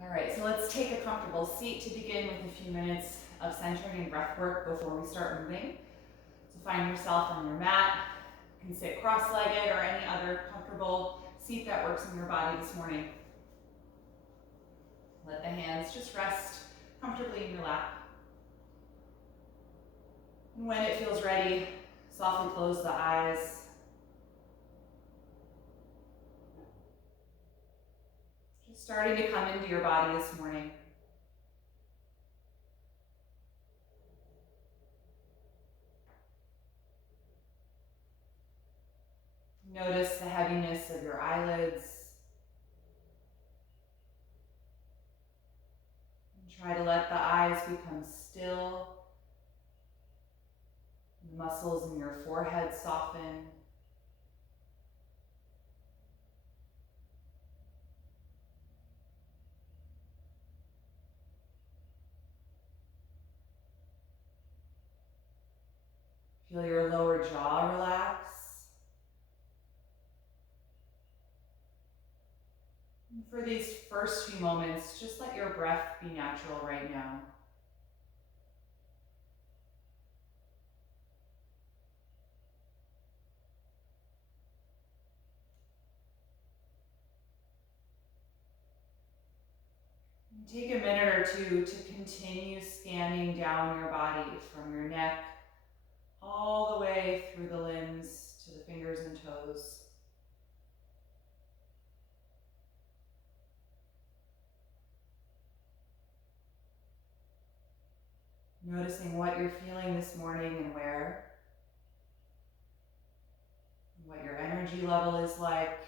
All right, so let's take a comfortable seat to begin with a few minutes of centering and breath work before we start moving. So find yourself on your mat. You can sit cross-legged or any other comfortable seat that works in your body this morning. Let the hands just rest comfortably in your lap. And when it feels ready, softly close the eyes. Just starting to come into your body this morning. Notice the heaviness of your eyelids. And try to let the eyes become still. The muscles in your forehead soften. Feel your lower jaw relax. And for these first few moments, just let your breath be natural right now. And take a minute or two to continue scanning down your body from your neck all the way through the limbs to the fingers and toes. Noticing what you're feeling this morning and where, and what your energy level is like,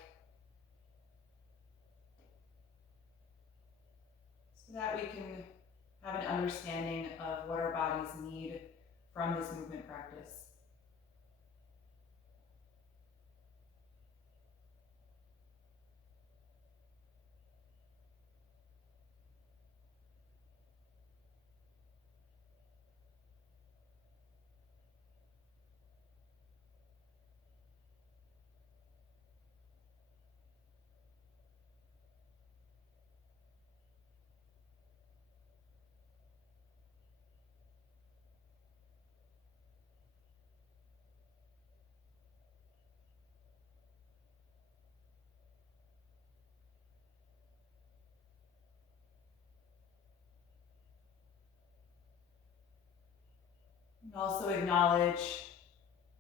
so that we can have an understanding of what our bodies need from this movement practice. And also acknowledge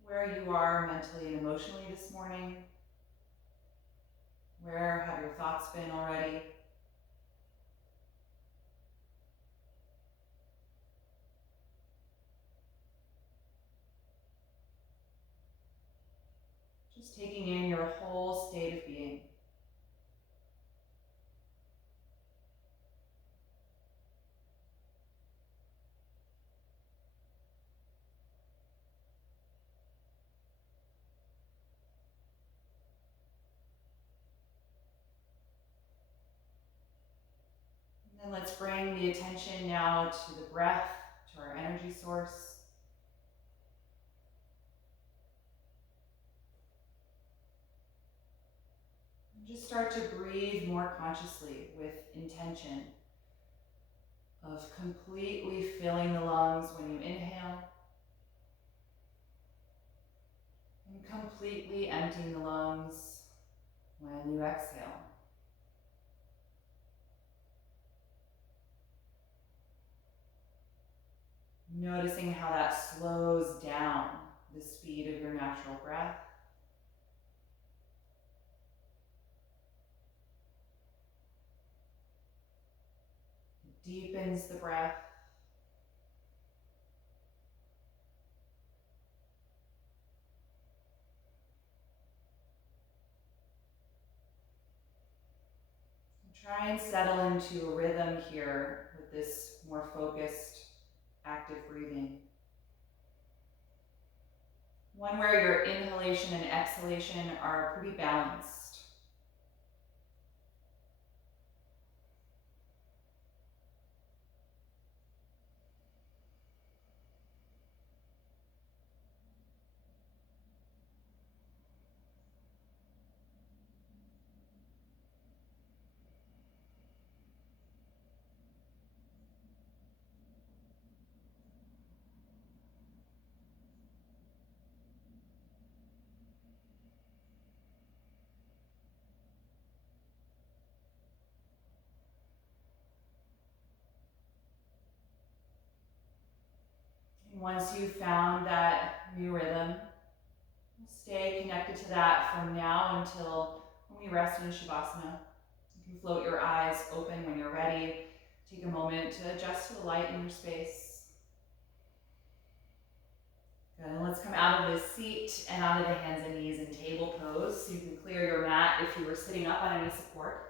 where you are mentally and emotionally this morning. Where have your thoughts been already? Just taking in your whole state of being. And then let's bring the attention now to the breath, to our energy source. And just start to breathe more consciously with intention of completely filling the lungs when you inhale and completely emptying the lungs when you exhale. Noticing how that slows down the speed of your natural breath. It deepens the breath. Try and settle into a rhythm here with this more focused, active breathing. One where your inhalation and exhalation are pretty balanced. once you've found that new rhythm, stay connected to that from now until when we rest in Shavasana. You can float your eyes open when you're ready. Take a moment to adjust to the light in your space. Good, and let's come out of this seat and onto the hands and knees in table pose. So you can clear your mat if you were sitting up on any support.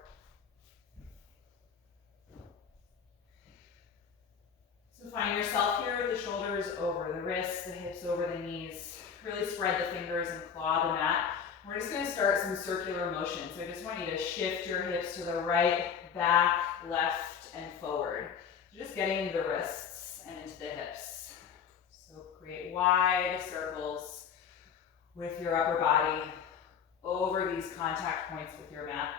So find yourself here with the shoulders over the wrists, the hips over the knees. Really spread the fingers and claw the mat. We're just going to start some circular motion. So I just want you to shift your hips to the right, back, left, and forward. So just getting into the wrists and into the hips. So create wide circles with your upper body over these contact points with your mat.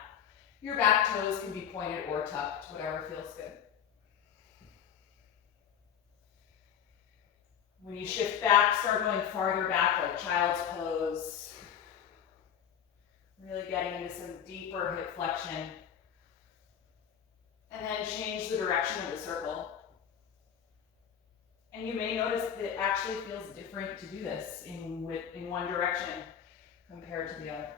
Your back toes can be pointed or tucked, whatever feels good. When you shift back, start going farther back like child's pose. Really getting into some deeper hip flexion. And then change the direction of the circle. And you may notice that it actually feels different to do this in one direction compared to the other.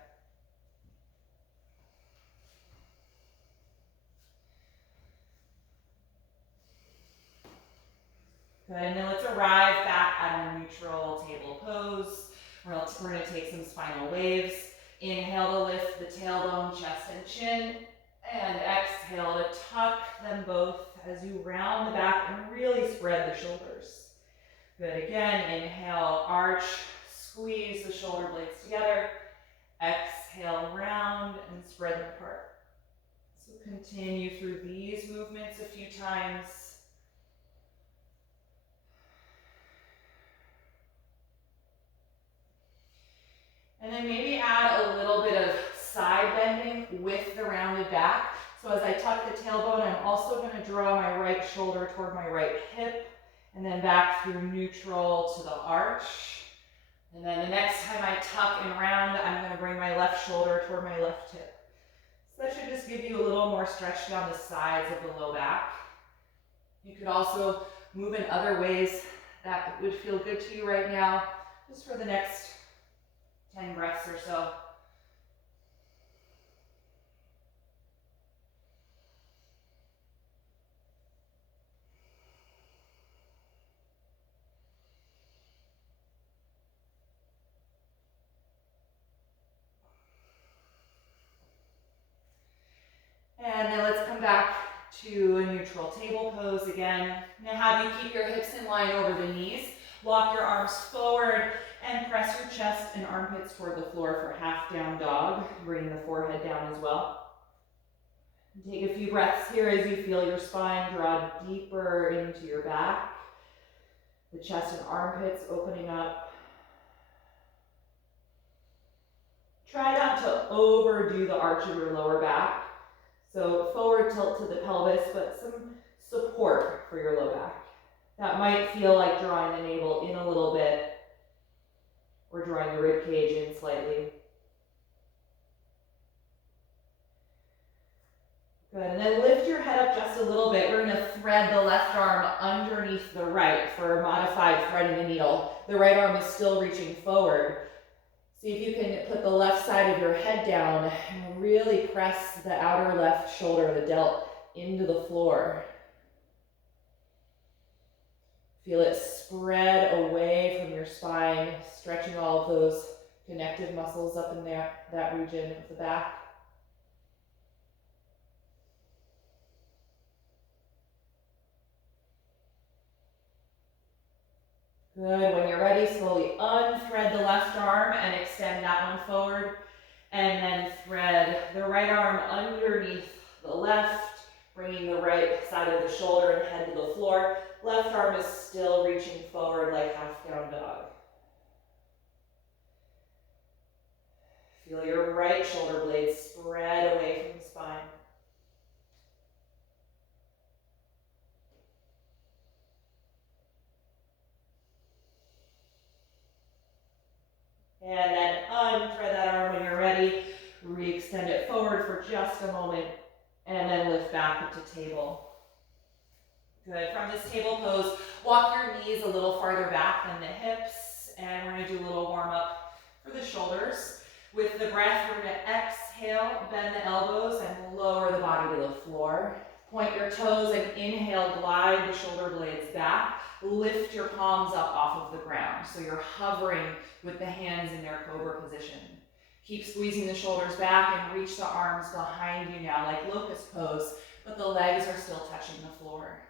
Good, and then let's arrive back at a neutral table pose. We're going to take some spinal waves. Inhale to lift the tailbone, chest and chin. And exhale to tuck them both as you round the back and really spread the shoulders. Good, again, inhale, arch, squeeze the shoulder blades together. Exhale, round and spread them apart. So continue through these movements a few times. And then maybe add a little bit of side bending with the rounded back. So as I tuck the tailbone, I'm also going to draw my right shoulder toward my right hip, and then back through neutral to the arch. And then the next time I tuck and round, I'm going to bring my left shoulder toward my left hip. So that should just give you a little more stretch down the sides of the low back. You could also move in other ways that would feel good to you right now, just for the next 10 breaths or so. And then let's come back to a neutral table pose again. Now have you keep your hips in line over the knees. Walk your arms forward and press your chest and armpits toward the floor for half down dog. Bring the forehead down as well. And take a few breaths here as you feel your spine draw deeper into your back. The chest and armpits opening up. Try not to overdo the arch of your lower back. So forward tilt to the pelvis, but some support for your low back. That might feel like drawing the navel in a little bit or drawing the rib cage in slightly. Good, and then lift your head up just a little bit. We're going to thread the left arm underneath the right for a modified threading the needle. The right arm is still reaching forward. See if you can put the left side of your head down and really press the outer left shoulder, the delt, into the floor. Feel it spread away from your spine, stretching all of those connective muscles up in there, that region of the back. Good, when you're ready, slowly unthread the left arm and extend that one forward. And then thread the right arm underneath the left, bringing the right side of the shoulder and head to the floor. Left arm is still reaching forward like half down dog. Feel your right shoulder blades spread away from the spine. And then unthread that arm when you're ready. Re-extend it forward for just a moment. And then lift back up to table. Good. From this table pose, walk your knees a little farther back than the hips, and we're going to do a little warm up for the shoulders. With the breath, we're going to exhale, bend the elbows, and lower the body to the floor. Point your toes and inhale, glide the shoulder blades back. Lift your palms up off of the ground, so you're hovering with the hands in their cobra position. Keep squeezing the shoulders back and reach the arms behind you now, like locust pose, but the legs are still touching the floor.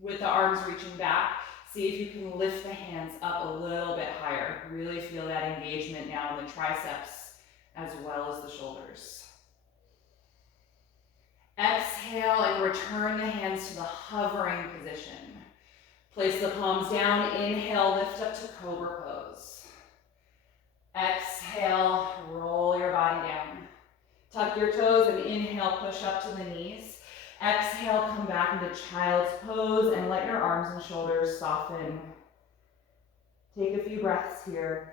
With the arms reaching back, see if you can lift the hands up a little bit higher. Really feel that engagement now in the triceps as well as the shoulders. Exhale and return the hands to the hovering position. Place the palms down, inhale, lift up to cobra pose. Exhale, roll your body down. Tuck your toes and inhale, push up to the knees. Exhale, come back into child's pose and let your arms and shoulders soften. Take a few breaths here.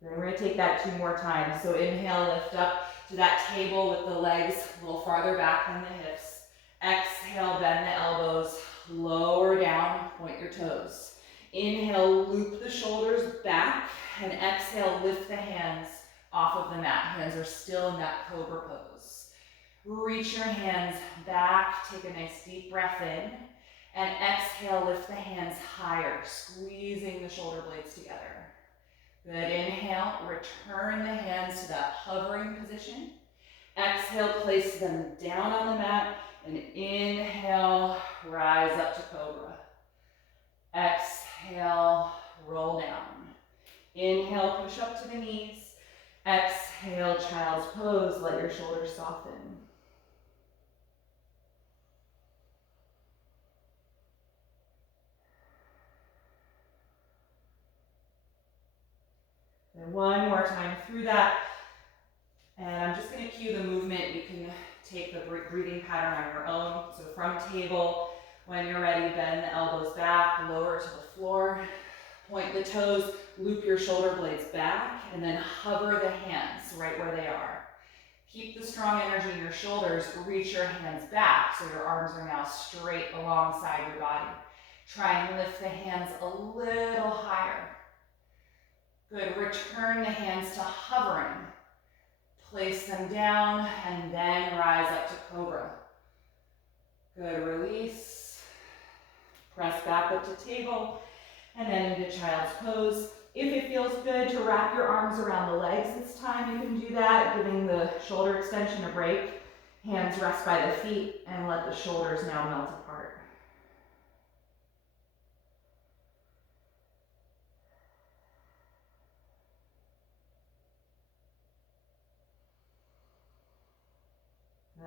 Then we're going to take that 2 more times. So inhale, lift up to that table with the legs a little farther back than the hips. Exhale, bend the elbows, lower down, point your toes. Inhale, loop the shoulders back, and exhale, lift the hands off of the mat. Hands are still in that cobra pose. Reach your hands back, take a nice deep breath in, and exhale, lift the hands higher, squeezing the shoulder blades together. Good, inhale, return the hands to that hovering position. Exhale, place them down on the mat, and inhale, rise up to cobra. Exhale, roll down. Inhale, push up to the knees. Exhale, child's pose, let your shoulders soften. And one more time through that. And I'm just going to cue the movement. You can take the breathing pattern on your own. So from table, when you're ready, bend the elbows back, lower to the floor. Point the toes, loop your shoulder blades back, and then hover the hands right where they are. Keep the strong energy in your shoulders, reach your hands back so your arms are now straight alongside your body. Try and lift the hands a little higher. Good, return the hands to hovering. Place them down and then rise up to cobra. Good, release. Press back up to table. And then into child's pose. If it feels good to wrap your arms around the legs this time, you can do that, giving the shoulder extension a break. Hands rest by the feet and let the shoulders now melt apart.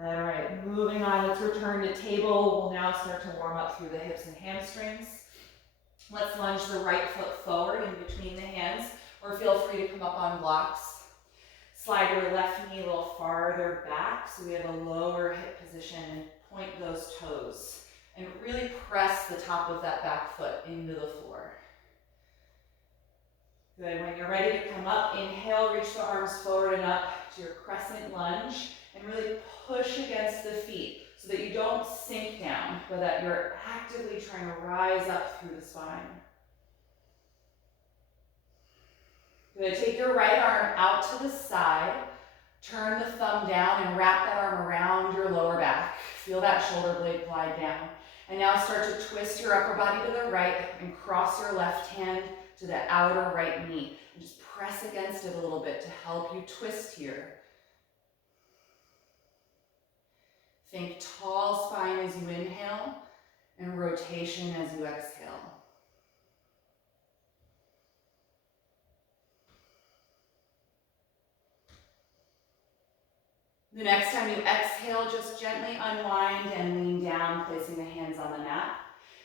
All right, moving on, let's return to table. We'll now start to warm up through the hips and hamstrings. Let's lunge the right foot forward in between the hands, or feel free to come up on blocks. Slide your left knee a little farther back so we have a lower hip position, and point those toes. And really press the top of that back foot into the floor. Good, when you're ready to come up, inhale, reach the arms forward and up to your crescent lunge, and really push against the feet so that you don't sink down, but that you're actively trying to rise up through the spine. Good, take your right arm out to the side, turn the thumb down and wrap that arm around your lower back. Feel that shoulder blade glide down. And now start to twist your upper body to the right and cross your left hand to the outer right knee. And just press against it a little bit to help you twist here. Think tall spine as you inhale and rotation as you exhale. The next time you exhale, just gently unwind and lean down, placing the hands on the mat.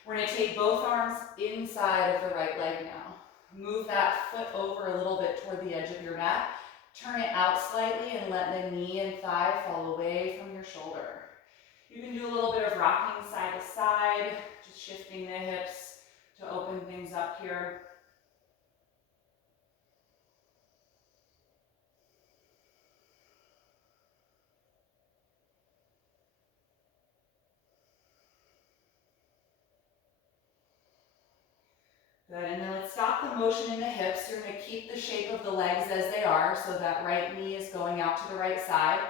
We're going to take both arms inside of the right leg now. Move that foot over a little bit toward the edge of your mat. Turn it out slightly and let the knee and thigh fall away from your shoulder. You can do a little bit of rocking side to side, just shifting the hips to open things up here. Good, and then let's stop the motion in the hips. You're gonna keep the shape of the legs as they are, so that right knee is going out to the right side.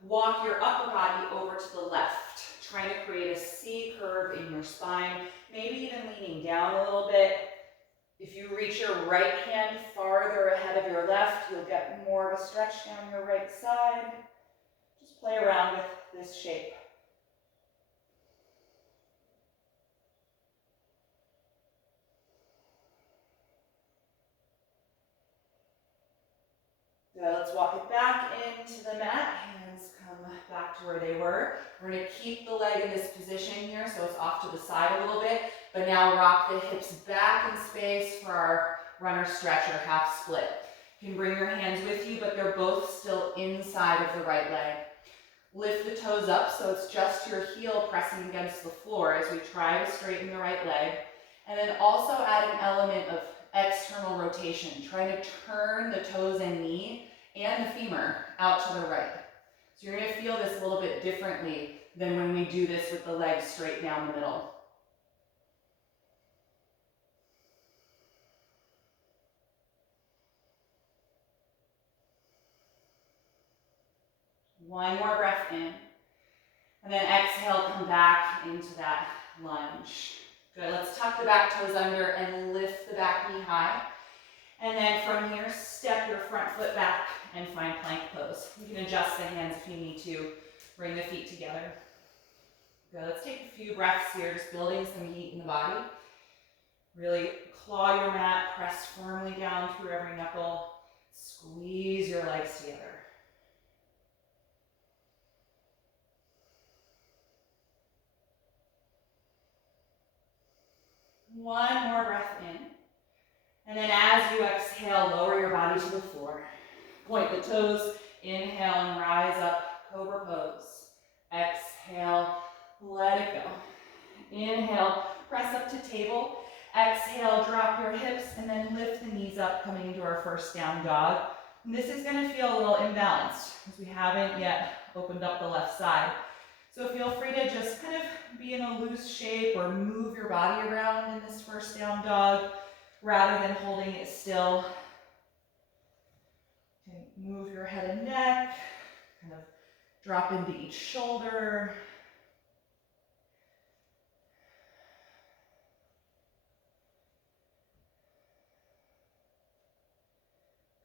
Walk your upper body over to the left, trying to create a C curve in your spine, maybe even leaning down a little bit. If you reach your right hand farther ahead of your left, you'll get more of a stretch down your right side. Just play around with this shape. Good, let's walk it back into the mat. Hands come back to where they were. We're going to keep the leg in this position here, so it's off to the side a little bit, but now rock the hips back in space for our runner stretch or half split. You can bring your hands with you, but they're both still inside of the right leg. Lift the toes up so it's just your heel pressing against the floor as we try to straighten the right leg. And then also add an element of external rotation, trying to turn the toes and knee and the femur out to the right. So you're going to feel this a little bit differently than when we do this with the legs straight down the middle. One more breath in. And then exhale, come back into that lunge. Good, let's tuck the back toes under and lift the back knee high. And then from here, step your front foot back and find plank pose. You can adjust the hands if you need to. Bring the feet together. Good, let's take a few breaths here, just building some heat in the body. Really claw your mat, press firmly down through every knuckle. Squeeze your legs together. One more breath in. And then as you exhale, lower your body to the floor. Point the toes, inhale and rise up, cobra pose. Exhale, let it go. Inhale, press up to table. Exhale, drop your hips and then lift the knees up, coming into our first down dog. And this is gonna feel a little imbalanced because we haven't yet opened up the left side. So feel free to just kind of be in a loose shape or move your body around in this first down dog rather than holding it still. You can move your head and neck, kind of drop into each shoulder.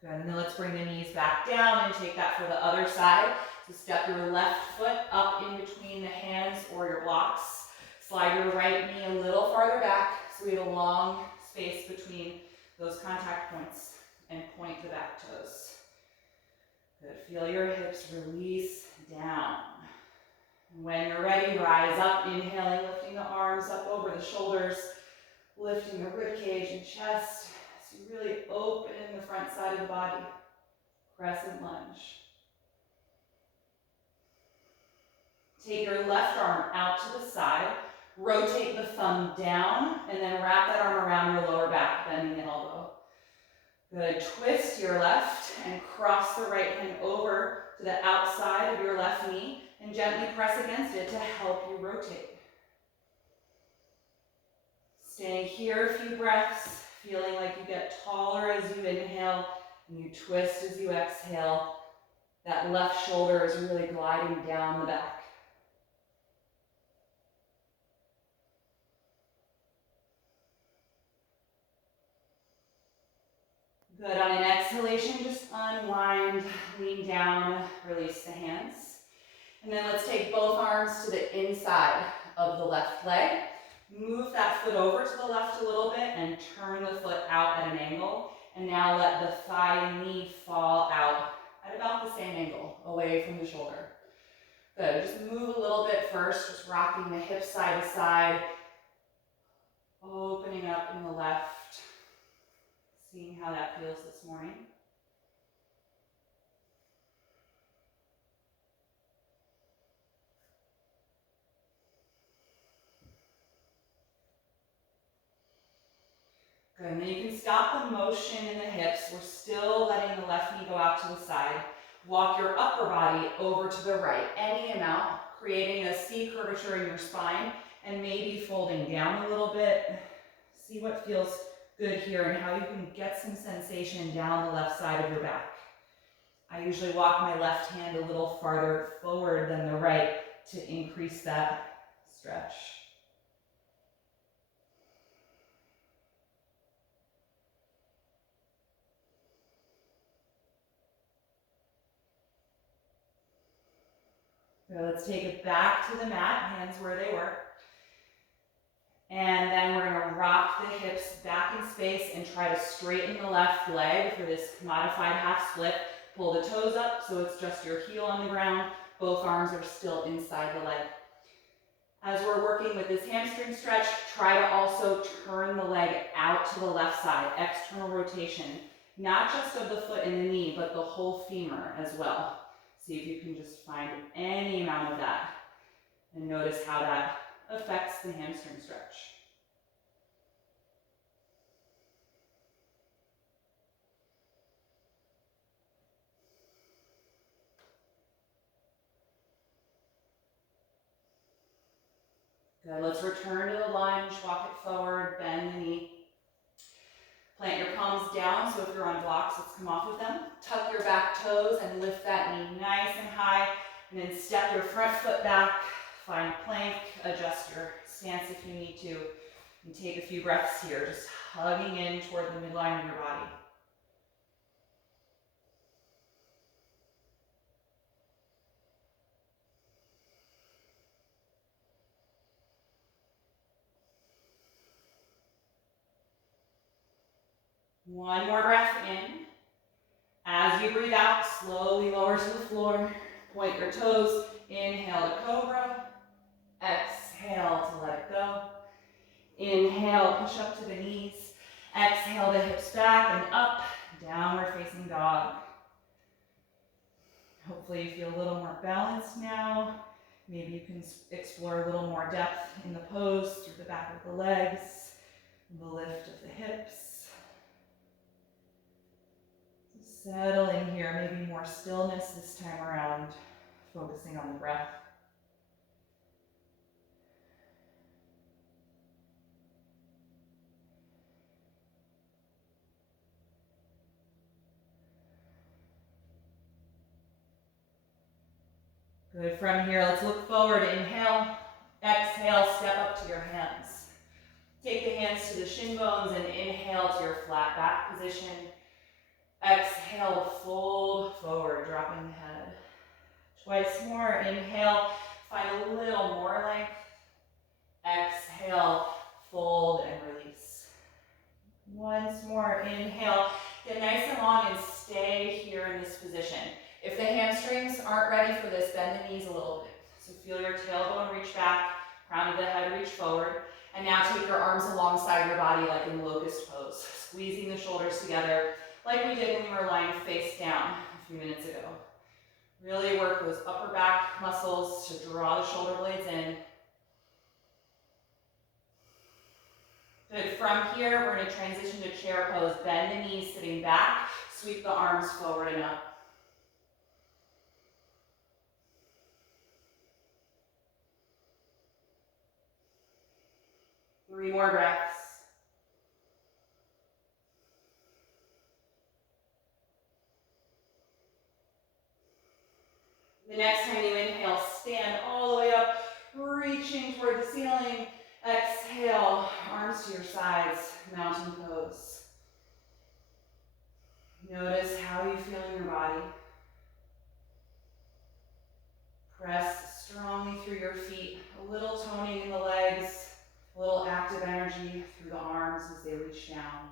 Good, and then let's bring the knees back down and take that for the other side. So step your left foot up in between the hands or your blocks. Slide your right knee a little farther back so we have a long space between those contact points and point the back toes. Good, feel your hips release down. When you're ready, rise up, inhaling, lifting the arms up over the shoulders, lifting the rib cage and chest. So you really open the front side of the body. Crescent lunge. Take your left arm out to the side, rotate the thumb down, and then wrap that arm around your lower back, bending the elbow. Good, twist your left and cross the right hand over to the outside of your left knee and gently press against it to help you rotate. Staying here a few breaths, feeling like you get taller as you inhale and you twist as you exhale. That left shoulder is really gliding down the back. Good, on an exhalation, just unwind, lean down, release the hands. And then let's take both arms to the inside of the left leg. Move that foot over to the left a little bit and turn the foot out at an angle. And now let the thigh and knee fall out at about the same angle, away from the shoulder. Good, just move a little bit first, just rocking the hips side to side, opening up in the left. Seeing how that feels this morning. Good, and then you can stop the motion in the hips. We're still letting the left knee go out to the side. Walk your upper body over to the right, any amount, creating a C curvature in your spine and maybe folding down a little bit. See what feels good good here and how you can get some sensation down the left side of your back. I usually walk my left hand a little farther forward than the right to increase that stretch. So let's take it back to the mat, hands where they were. And then we're gonna rock the hips back in space and try to straighten the left leg for this commodified half split. Pull the toes up so it's just your heel on the ground. Both arms are still inside the leg. As we're working with this hamstring stretch, try to also turn the leg out to the left side, external rotation. Not just of the foot and the knee, but the whole femur as well. See if you can just find any amount of that and notice how that affects the hamstring stretch. Good, let's return to the lunge, walk it forward, bend the knee. Plant your palms down, so if you're on blocks, let's come off of them. Tuck your back toes and lift that knee nice and high, and then step your front foot back, find plank, adjust your stance if you need to, and take a few breaths here, just hugging in toward the midline of your body. One more breath in. As you breathe out, slowly lower to the floor. Point your toes. Inhale to cobra. Exhale to let it go. Inhale, push up to the knees. Exhale the hips back and up. Downward facing dog. Hopefully you feel a little more balanced now. Maybe you can explore a little more depth in the pose through the back of the legs, the lift of the hips. Settle in here, maybe more stillness this time around, focusing on the breath. Good, from here, let's look forward, inhale, exhale, step up to your hands. Take the hands to the shin bones and inhale to your flat back position. Exhale, fold forward, dropping the head. Twice more, inhale, find a little more length. Exhale, fold and release. Once more, inhale, get nice and long and stay here in this position. If the hamstrings aren't ready for this, bend the knees a little bit. So feel your tailbone reach back, crown of the head reach forward. And now take your arms alongside your body like in locust pose, squeezing the shoulders together like we did when we were lying face down a few minutes ago. Really work those upper back muscles to draw the shoulder blades in. Good, from here, we're gonna transition to chair pose. Bend the knees, sitting back, sweep the arms forward and up. Three more breaths. The next time you inhale, stand all the way up, reaching toward the ceiling. Exhale, arms to your sides, mountain pose. Notice how you feel in your body. Press strongly through your feet, a little toning in the legs, a little active energy through the arms as they reach down.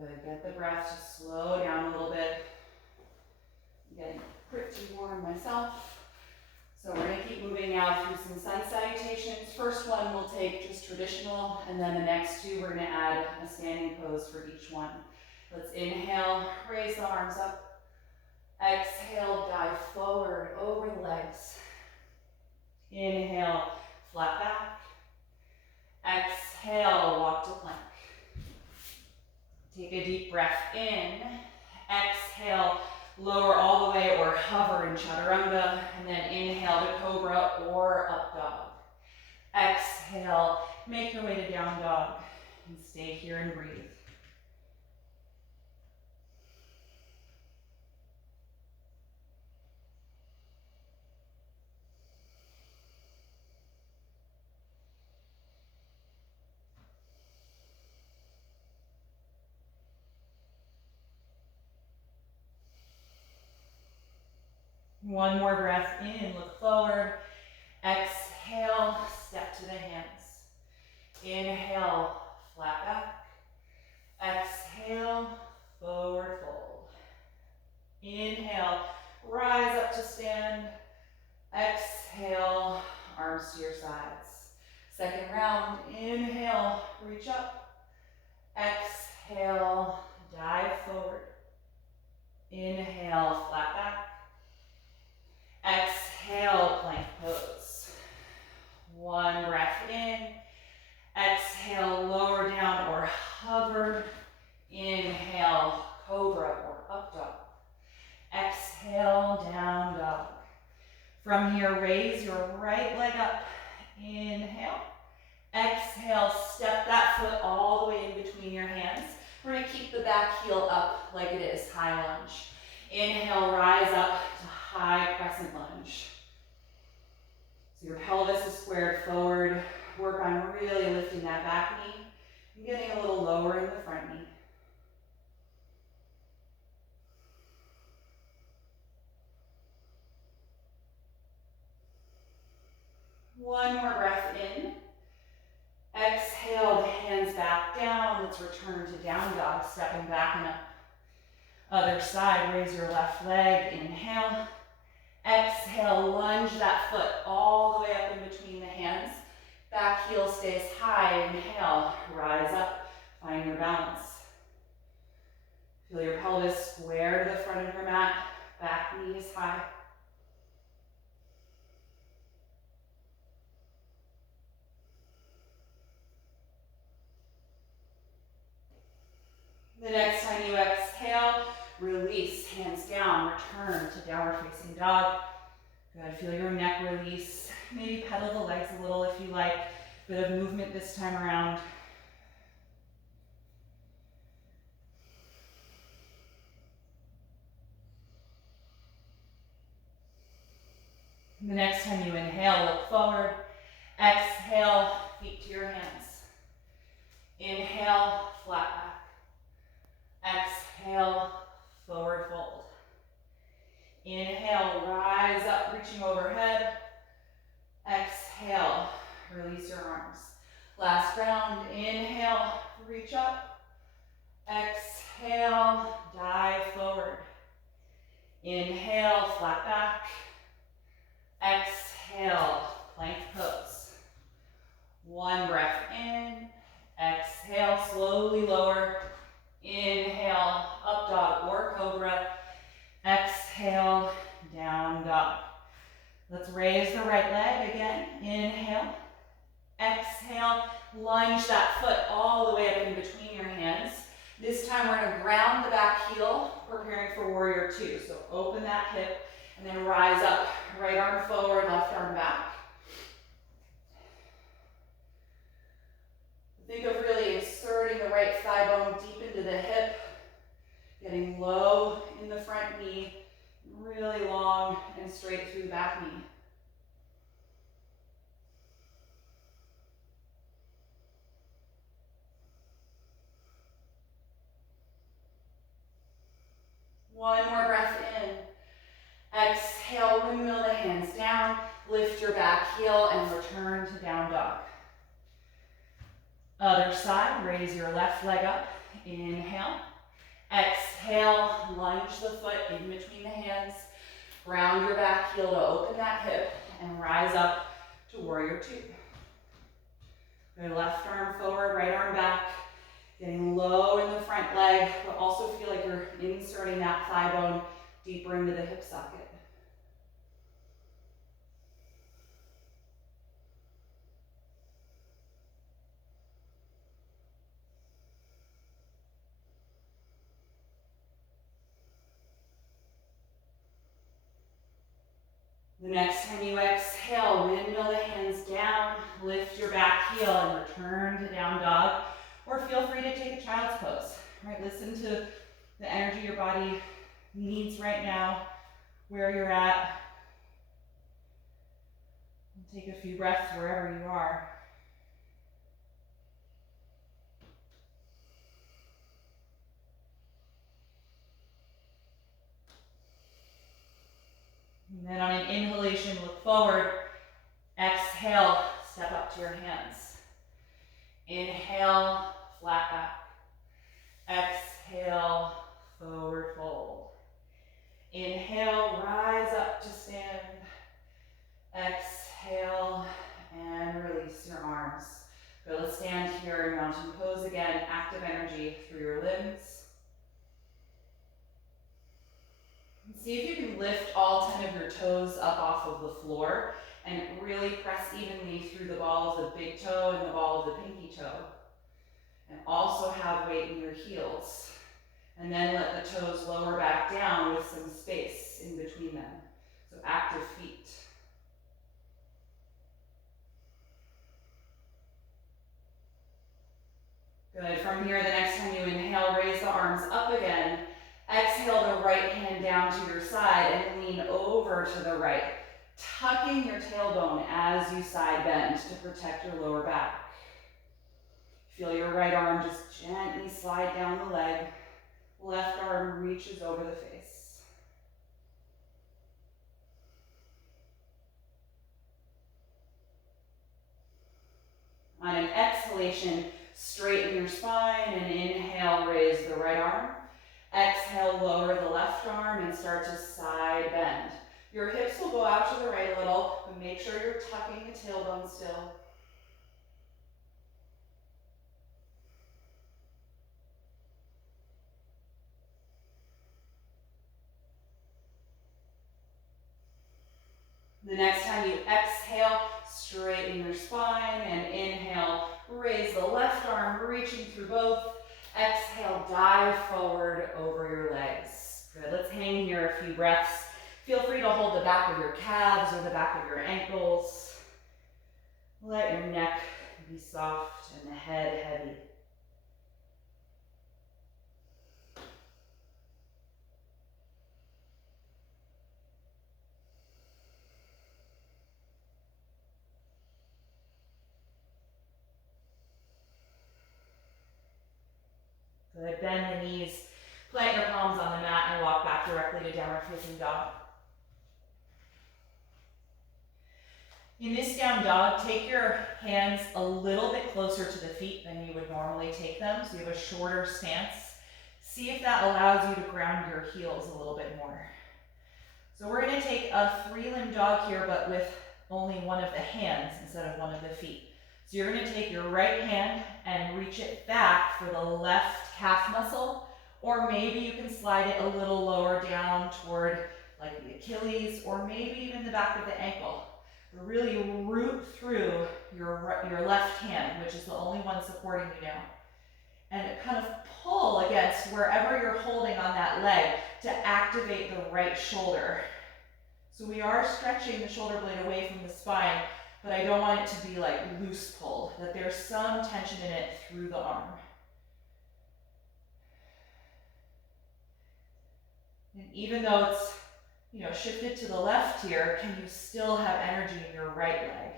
Good, get the breath to slow down a little bit. I'm getting pretty warm myself. So we're gonna keep moving now through some sun salutations. First one we'll take just traditional, and then the next two we're gonna add a standing pose for each one. Let's inhale, raise the arms up. Exhale, dive forward over the legs. Inhale, flat back. Exhale, walk to plank. Take a deep breath in. Exhale, lower all the way or hover in chaturanga, and then inhale to cobra or up dog. Exhale, make your way to down dog, and stay here and breathe. One more breath in, look forward. Exhale, step to the hands. Inhale, flat back. Exhale, forward fold. Inhale, rise up to stand. Exhale, arms to your sides. Second round, inhale, reach up. Exhale, dive forward. Inhale, flat back. Exhale, plank pose. One breath in. Exhale, lower down or hover. Inhale, cobra or up dog. Exhale, down dog. From here, raise your right leg up. Inhale. Exhale, step that foot all the way in between your hands. We're going to keep the back heel up like it is, high lunge. Inhale, rise up to high crescent lunge. So your pelvis is squared forward. Work on really lifting that back knee and getting a little lower in the front knee. One more breath in. Exhale, the hands back down. Let's return to down dog, stepping back and up. Other side, raise your left leg. Inhale. Exhale, lunge that foot all the way up in between the hands. Back heel stays high. Inhale, rise up, find your balance. Feel your pelvis square to the front of your mat. Back knee is high. The next time you exhale, release, hands down, return to downward facing dog. Good, feel your neck release. Maybe pedal the legs a little if you like. Bit of movement this time around. The next time you inhale, look forward. Exhale, feet to your hands. Inhale, flat back. Exhale, forward fold. Inhale, rise up, reaching overhead. Exhale, release your arms. Last round, inhale, reach up. Exhale, dive forward. Inhale, flat back. Exhale, plank pose. One breath in. Exhale, slowly lower. Inhale, up dog or cobra. Exhale, down dog. Let's raise the right leg again. Inhale. Exhale, lunge that foot all the way up in between your hands. This time we're going to ground the back heel, preparing for warrior two. So open that hip and then rise up. Right arm forward, left arm back. Think of really inserting the right thigh bone deep into the hip, getting low in the front knee, really long and straight through the back knee. One more breath in. Exhale, windmill the hands down, lift your back heel and return to down dog. Other side, raise your left leg up. Inhale. Exhale, lunge the foot in between the hands. Ground your back heel to open that hip and rise up to warrior two. Your left arm forward, right arm back. Getting low in the front leg, but also feel like you're inserting that thigh bone deeper into the hip socket. The next time you exhale, windmill the hands down, lift your back heel and return to down dog, or feel free to take a child's pose. Right, listen to the energy your body needs right now, where you're at. Take a few breaths wherever you are. And then on an inhalation, look forward. Exhale, step up to your hands. Inhale, flat back. Exhale, forward fold. Inhale, rise up to stand. Exhale, and release your arms. Good, let's stand here in mountain pose again. Active energy through your limbs. See if you can lift all 10 of your toes up off of the floor and really press evenly through the ball of the big toe and the ball of the pinky toe. And also have weight in your heels. And then let the toes lower back down with some space in between them. So active feet. Good, from here, the next time you inhale, raise the arms up again. Exhale the right hand down to your side and lean over to the right, tucking your tailbone as you side bend to protect your lower back. Feel your right arm just gently slide down the leg. Left arm reaches over the face. On an exhalation, straighten your spine and inhale, raise the right arm. Exhale, lower the left arm and start to side bend. Your hips will go out to the right a little, but make sure you're tucking the tailbone still. The next time you exhale, straighten your spine and inhale, raise the left arm, reaching through both. Exhale, dive forward over your legs. Good, let's hang here a few breaths. Feel free to hold the back of your calves or the back of your ankles. Let your neck be soft and the head heavy. Good, bend the knees, plant your palms on the mat and walk back directly to downward facing dog. In this down dog, take your hands a little bit closer to the feet than you would normally take them, so you have a shorter stance. See if that allows you to ground your heels a little bit more. So we're going to take a 3-limb dog here, but with only one of the hands instead of one of the feet. So you're going to take your right hand and reach it back for the left calf muscle, or maybe you can slide it a little lower down toward like the Achilles, or maybe even the back of the ankle. Really root through your left hand, which is the only one supporting you now. And kind of pull against wherever you're holding on that leg to activate the right shoulder. So we are stretching the shoulder blade away from the spine, but I don't want it to be like loose pulled, that there's some tension in it through the arm. And even though it's, shifted to the left here, can you still have energy in your right leg?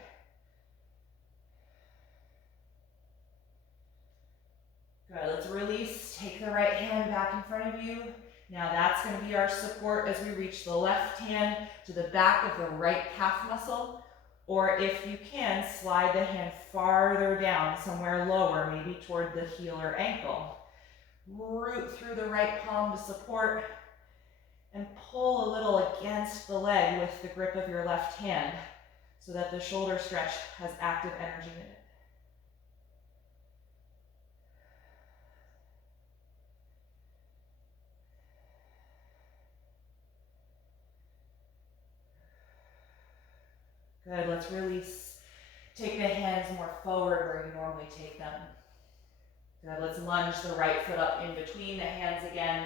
Good, let's release, take the right hand back in front of you. Now that's going to be our support as we reach the left hand to the back of the right calf muscle. Or if you can, slide the hand farther down, somewhere lower, maybe toward the heel or ankle. Root through the right palm to support, and pull a little against the leg with the grip of your left hand so that the shoulder stretch has active energy in it. Good, let's release. Take the hands more forward where you normally take them. Good, let's lunge the right foot up in between the hands again.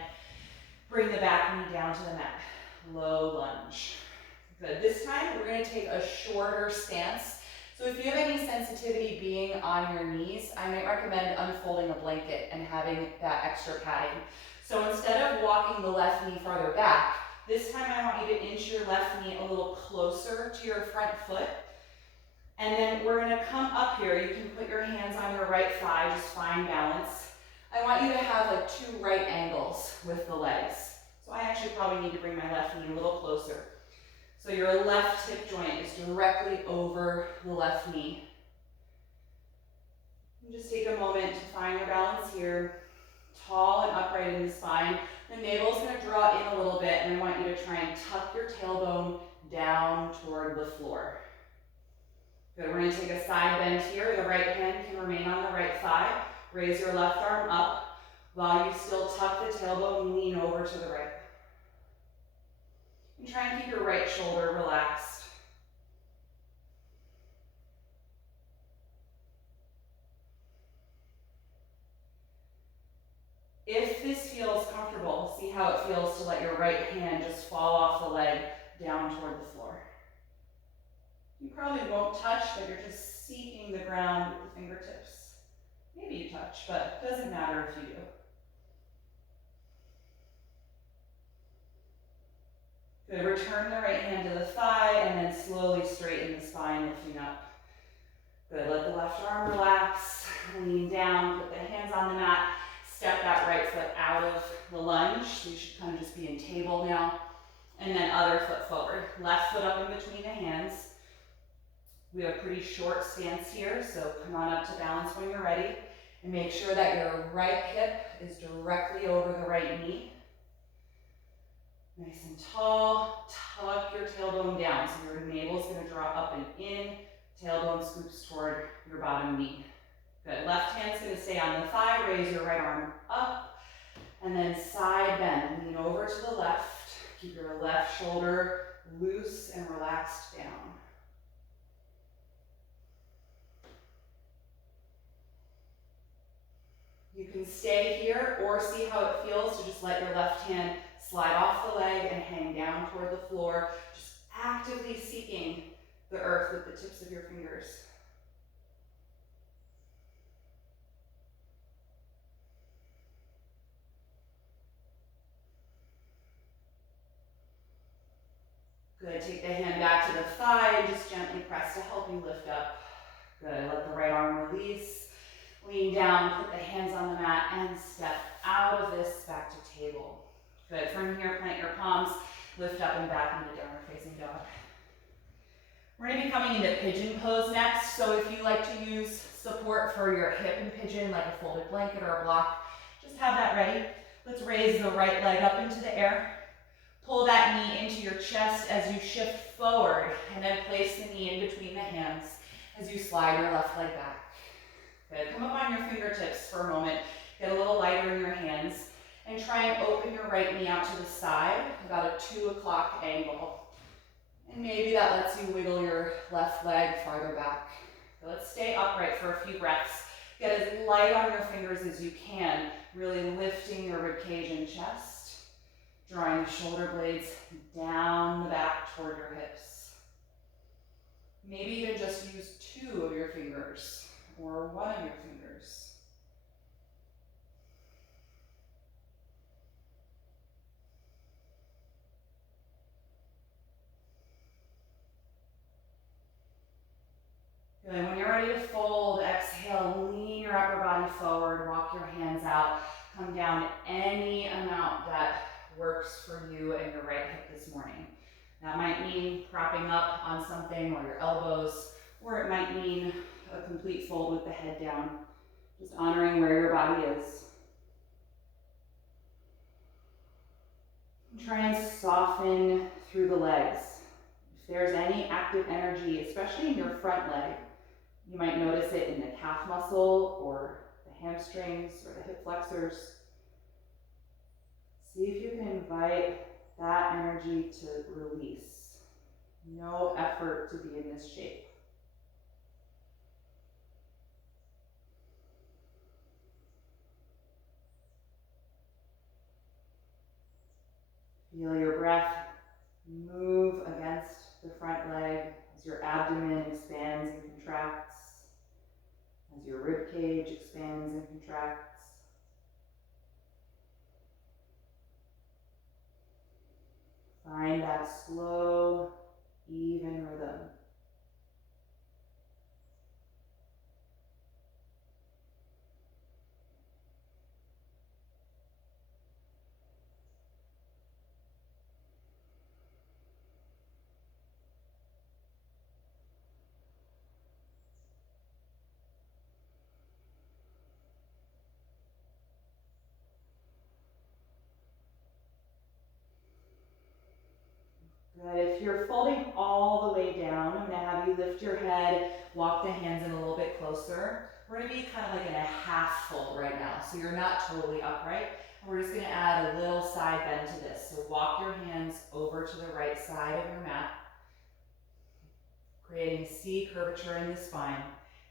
Bring the back knee down to the mat. Low lunge. Good. This time we're going to take a shorter stance. So if you have any sensitivity being on your knees, I might recommend unfolding a blanket and having that extra padding. So instead of walking the left knee farther back, this time I want you to inch your left knee a little closer to your front foot. And then we're going to come up here. You can put your hands on your right thigh, just find balance. I want you to have like 2 right angles with the legs. So I actually probably need to bring my left knee a little closer. So your left hip joint is directly over the left knee. And just take a moment to find your balance here. Tall and upright in the spine. The navel's going to draw in a little bit, and I want you to try and tuck your tailbone down toward the floor. Good. We're going to take a side bend here. The right hand can remain on the right thigh. Raise your left arm up while you still tuck the tailbone and lean over to the right. And try and keep your right shoulder relaxed. If this feels comfortable, see how it feels to let your right hand just fall off the leg down toward the floor. You probably won't touch, but you're just seeking the ground with the fingertips. Maybe you touch, but it doesn't matter if you do. Good. Return the right hand to the thigh and then slowly straighten the spine, lifting up. Good. Let the left arm relax. Lean down. Put the hands on the mat. Step that right foot out of the lunge. So you should kind of just be in table now. And then other foot forward. Left foot up in between the hands. We have a pretty short stance here, so come on up to balance when you're ready. And make sure that your right hip is directly over the right knee. Nice and tall, tuck your tailbone down. So your navel's going to draw up and in, tailbone scoops toward your bottom knee. Good. Left hand's going to stay on the thigh, raise your right arm up, and then side bend. Lean over to the left. Keep your left shoulder loose and relaxed down. You can stay here or see how it feels to just let your left hand slide off the leg and hang down toward the floor, just actively seeking the earth with the tips of your fingers. Good. Take the hand back to the thigh and just gently press to help you lift up. Good. Let the right arm release. Lean down, put the hands on the mat, and step out of this back to table. Good. From here, plant your palms, lift up and back into downward facing dog. We're going to be coming into Pigeon Pose next. So if you like to use support for your hip and pigeon, like a folded blanket or a block, just have that ready. Let's raise the right leg up into the air. Pull that knee into your chest as you shift forward, and then place the knee in between the hands as you slide your left leg back. Good. Come up on your fingertips for a moment. Get a little lighter in your hands. And try and open your right knee out to the side, about a 2 o'clock angle. And maybe that lets you wiggle your left leg farther back. So let's stay upright for a few breaths. Get as light on your fingers as you can, really lifting your ribcage and chest. Drawing the shoulder blades down the back toward your hips. Maybe even just use 2 of your fingers. Or 1 of your fingers. Good. When you're ready to fold, exhale, lean your upper body forward, walk your hands out, come down any amount that works for you and your right hip this morning. That might mean propping up on something or your elbows, or it might mean a complete fold with the head down, just honoring where your body is. Try and soften through the legs. If there's any active energy, especially in your front leg, you might notice it in the calf muscle or the hamstrings or the hip flexors. See if you can invite that energy to release. No effort to be in this shape. Feel your breath move against the front leg as your abdomen expands and contracts, as your rib cage expands and contracts. Find that slow, even rhythm. Good. If you're folding all the way down, I'm going to have you lift your head, walk the hands in a little bit closer. We're going to be kind of like in a half fold right now, so you're not totally upright. We're just going to add a little side bend to this. So walk your hands over to the right side of your mat, creating a C curvature in the spine.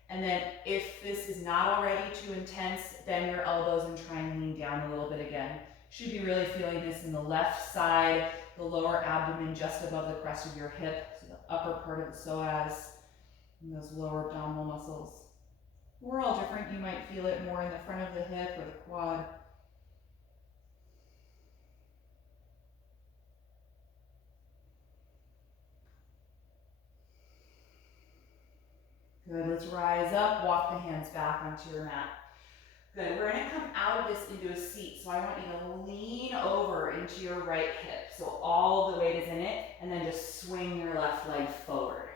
And then if this is not already too intense, bend your elbows and try and lean down a little bit again. Should be really feeling this in the left side, the lower abdomen just above the crest of your hip, so the upper part of the psoas, and those lower abdominal muscles. We're all different. You might feel it more in the front of the hip or the quad. Good, let's rise up, walk the hands back onto your mat. Good, we're gonna come out of this into a seat. So I want you to lean over into your right hip. So all the weight is in it, and then just swing your left leg forward.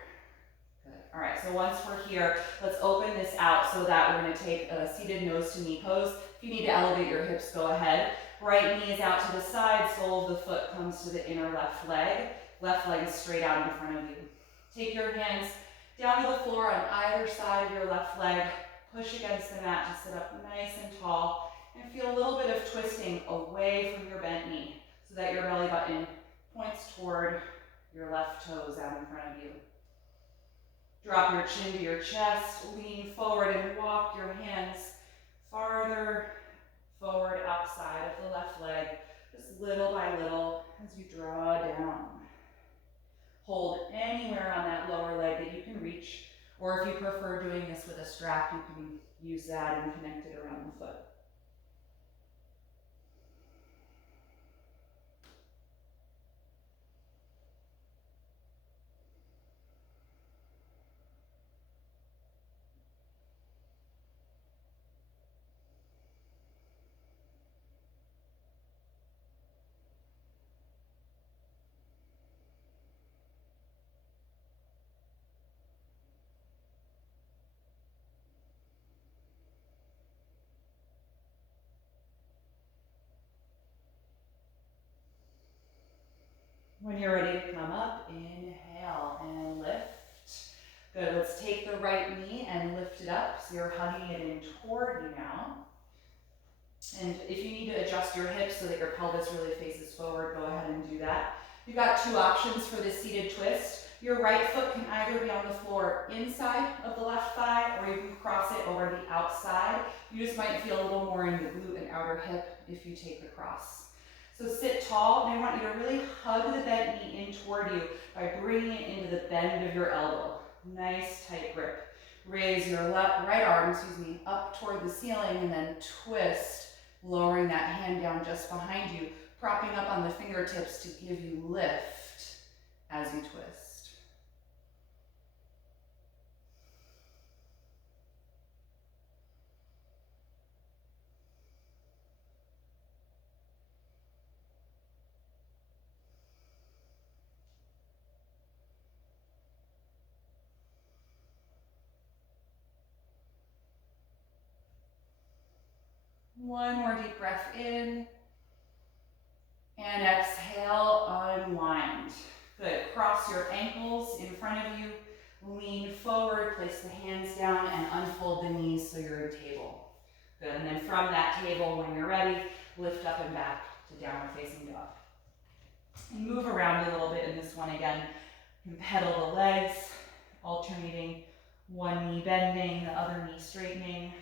Good, all right, so once we're here, let's open this out so that we're gonna take a seated nose to knee pose. If you need to elevate your hips, go ahead. Right knee is out to the side, sole of the foot comes to the inner left leg is straight out in front of you. Take your hands down to the floor on either side of your left leg. Push against the mat to sit up nice and tall, and feel a little bit of twisting away from your bent knee so that your belly button points toward your left toes out in front of you. Drop your chin to your chest, lean forward and walk your hands farther forward outside of the left leg, just little by little as you draw down. Hold anywhere on that lower leg that you can reach, or if you prefer doing this with a strap, you can use that and connect it around the foot. When you're ready to come up, inhale and lift. Good, let's take the right knee and lift it up. So you're hugging it in toward you now. And if you need to adjust your hips so that your pelvis really faces forward, go ahead and do that. You've got two options for this seated twist. Your right foot can either be on the floor inside of the left thigh, or you can cross it over the outside. You just might feel a little more in the glute and outer hip if you take the cross. So sit tall, and I want you to really hug the bent knee in toward you by bringing it into the bend of your elbow. Nice tight grip. Raise your right arm, up toward the ceiling, and then twist, lowering that hand down just behind you, propping up on the fingertips to give you lift as you twist. One more deep breath in, and exhale, unwind. Good, cross your ankles in front of you, lean forward, place the hands down, and unfold the knees so you're in table. Good, and then from that table, when you're ready, lift up and back to downward facing dog. And move around a little bit in this one again. You can pedal the legs, alternating one knee bending, the other knee straightening.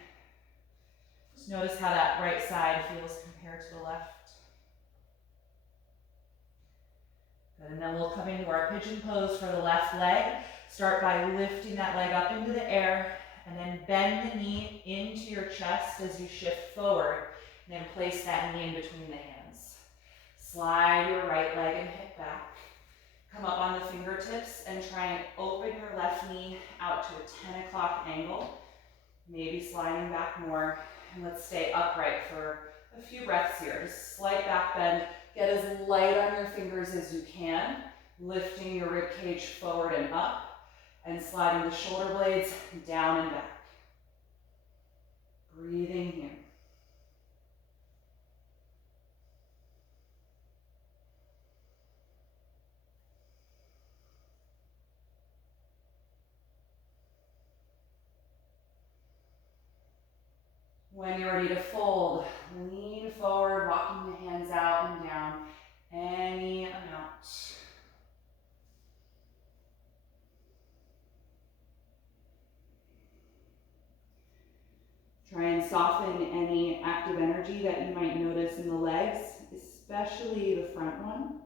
Just notice how that right side feels compared to the left. Good, and then we'll come into our pigeon pose for the left leg. Start by lifting that leg up into the air, and then bend the knee into your chest as you shift forward, and then place that knee in between the hands. Slide your right leg and hip back. Come up on the fingertips and try and open your left knee out to a 10 o'clock angle, maybe sliding back more. And let's stay upright for a few breaths here. Just slight back bend. Get as light on your fingers as you can, lifting your rib cage forward and up, and sliding the shoulder blades down and back. Breathing here. When you're ready to fold, lean forward, walking the hands out and down, any amount. Try and soften any active energy that you might notice in the legs, especially the front one.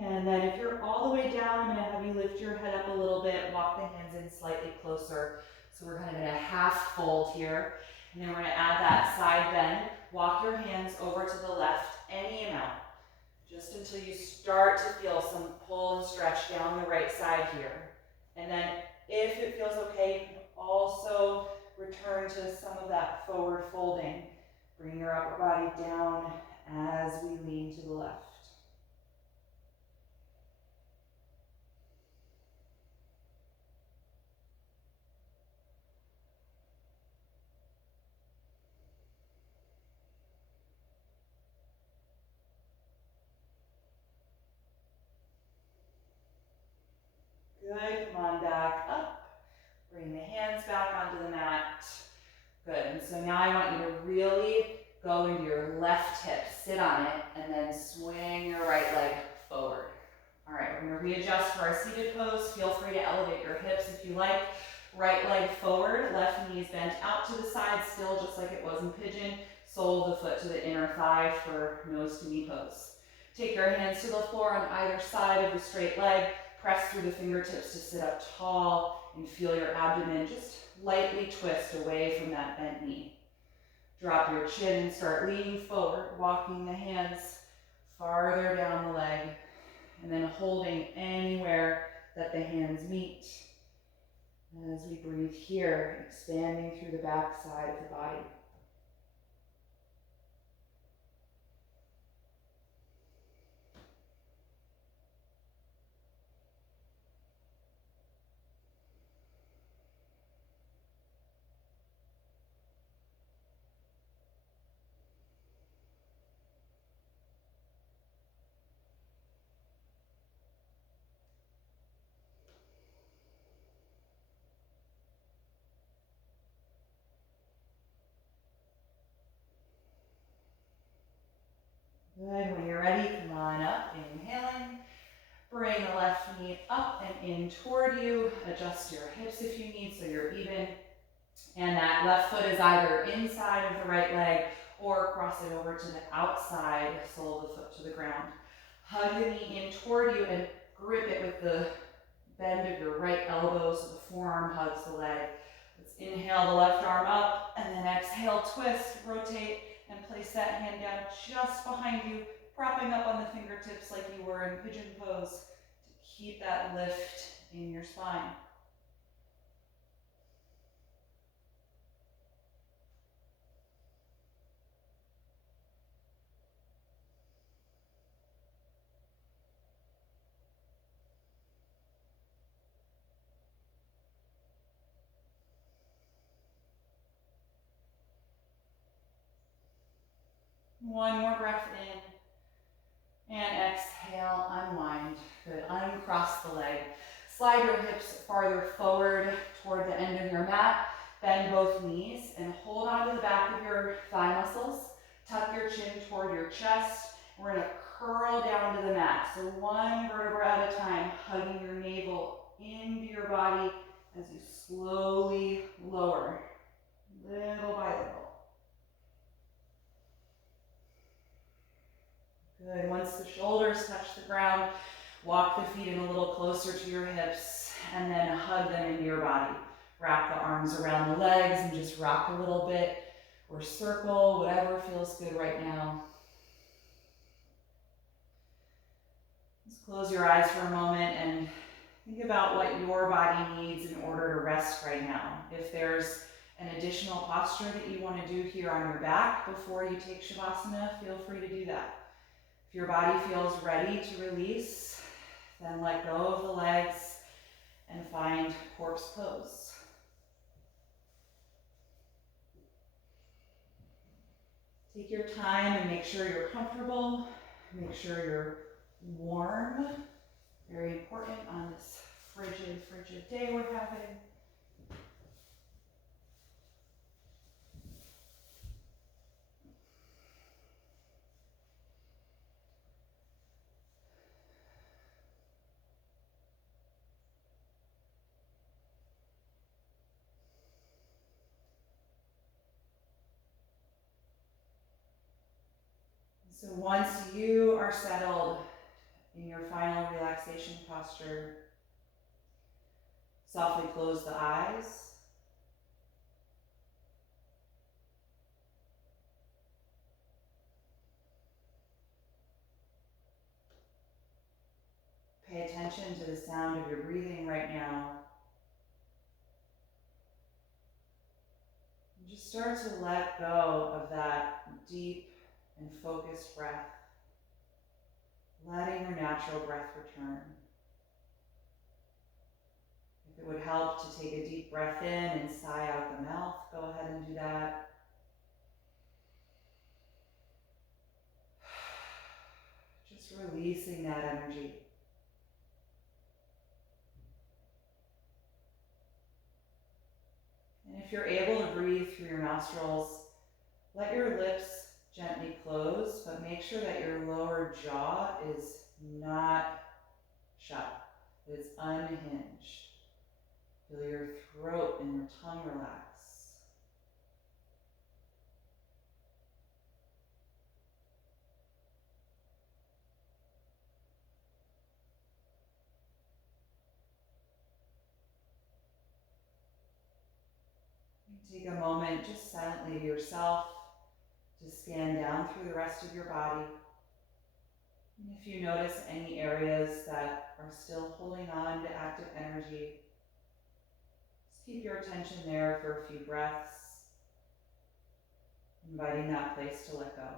And then if you're all the way down, I'm going to have you lift your head up a little bit, walk the hands in slightly closer. So we're kind of in a half fold here. And then we're going to add that side bend. Walk your hands over to the left any amount, just until you start to feel some pull and stretch down the right side here. And then if it feels okay, you can also return to some of that forward folding. Bring your upper body down as we lean to the left. Good, come on back up. Bring the hands back onto the mat. Good, and so now I want you to really go into your left hip, sit on it, and then swing your right leg forward. All right, we're gonna readjust for our seated pose. Feel free to elevate your hips if you like. Right leg forward, left knee is bent out to the side, still just like it was in pigeon. Sole of the foot to the inner thigh for nose to knee pose. Take your hands to the floor on either side of the straight leg. Press through the fingertips to sit up tall and feel your abdomen just lightly twist away from that bent knee. Drop your chin and start leaning forward, walking the hands farther down the leg, and then holding anywhere that the hands meet. As we breathe here, expanding through the back side of the body. Good, when you're ready, come on up, inhaling. Bring the left knee up and in toward you. Adjust your hips if you need so you're even. And that left foot is either inside of the right leg or cross it over to the outside, sole of the foot to the ground. Hug the knee in toward you and grip it with the bend of your right elbow so the forearm hugs the leg. Let's inhale the left arm up and then exhale, twist, rotate, and place that hand down just behind you, propping up on the fingertips like you were in pigeon pose to keep that lift in your spine. One more breath in. And exhale, unwind. Good, uncross the leg. Slide your hips farther forward toward the end of your mat. Bend both knees and hold onto the back of your thigh muscles. Tuck your chin toward your chest. We're gonna curl down to the mat. So one vertebra at a time, hugging your navel into your body as you slowly lower, little by little. Good, once the shoulders touch the ground, walk the feet in a little closer to your hips and then hug them into your body. Wrap the arms around the legs and just rock a little bit or circle, whatever feels good right now. Just close your eyes for a moment and think about what your body needs in order to rest right now. If there's an additional posture that you want to do here on your back before you take Shavasana, feel free to do that. If your body feels ready to release, then let go of the legs and find corpse pose. Take your time and make sure you're comfortable. Make sure you're warm. Very important on this frigid, frigid day we're having. So once you are settled in your final relaxation posture, softly close the eyes. Pay attention to the sound of your breathing right now. And just start to let go of that deep and focused breath, letting your natural breath return. If it would help to take a deep breath in and sigh out the mouth, go ahead and do that. Just releasing that energy. And if you're able to breathe through your nostrils, let your lips gently close, but make sure that your lower jaw is not shut, that it's unhinged. Feel your throat and your tongue relax. Take a moment just silently to yourself to scan down through the rest of your body. And if you notice any areas that are still holding on to active energy, just keep your attention there for a few breaths, inviting that place to let go.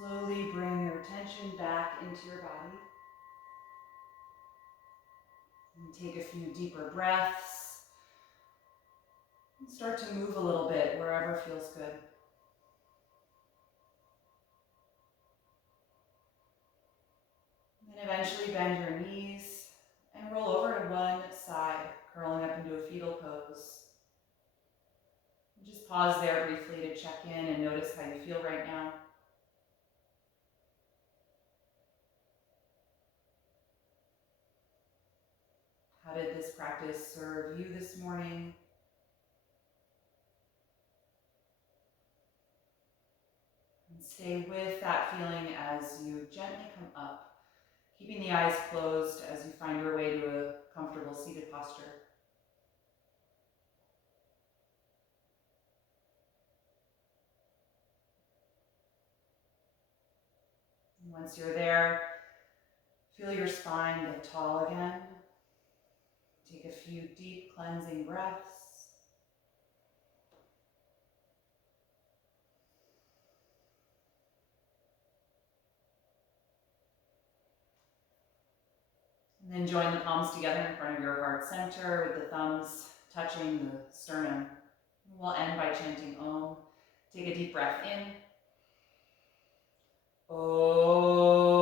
Slowly bring your attention back into your body. And take a few deeper breaths. And start to move a little bit wherever feels good. And then eventually bend your knees and roll over to one side, curling up into a fetal pose. And just pause there briefly to check in and notice how you feel right now. How did this practice serve you this morning? And stay with that feeling as you gently come up, keeping the eyes closed as you find your way to a comfortable seated posture. And once you're there, feel your spine get tall again. Take a few deep cleansing breaths. And then join the palms together in front of your heart center with the thumbs touching the sternum. We'll end by chanting Om. Take a deep breath in. Om.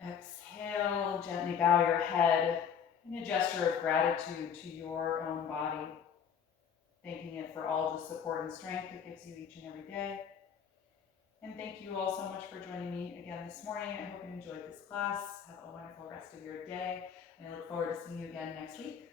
Exhale, gently bow your head in a gesture of gratitude to your own body, thanking it for all the support and strength it gives you each and every day. And thank you all so much for joining me again this morning. I hope you enjoyed this class. Have a wonderful rest of your day, and I look forward to seeing you again next week.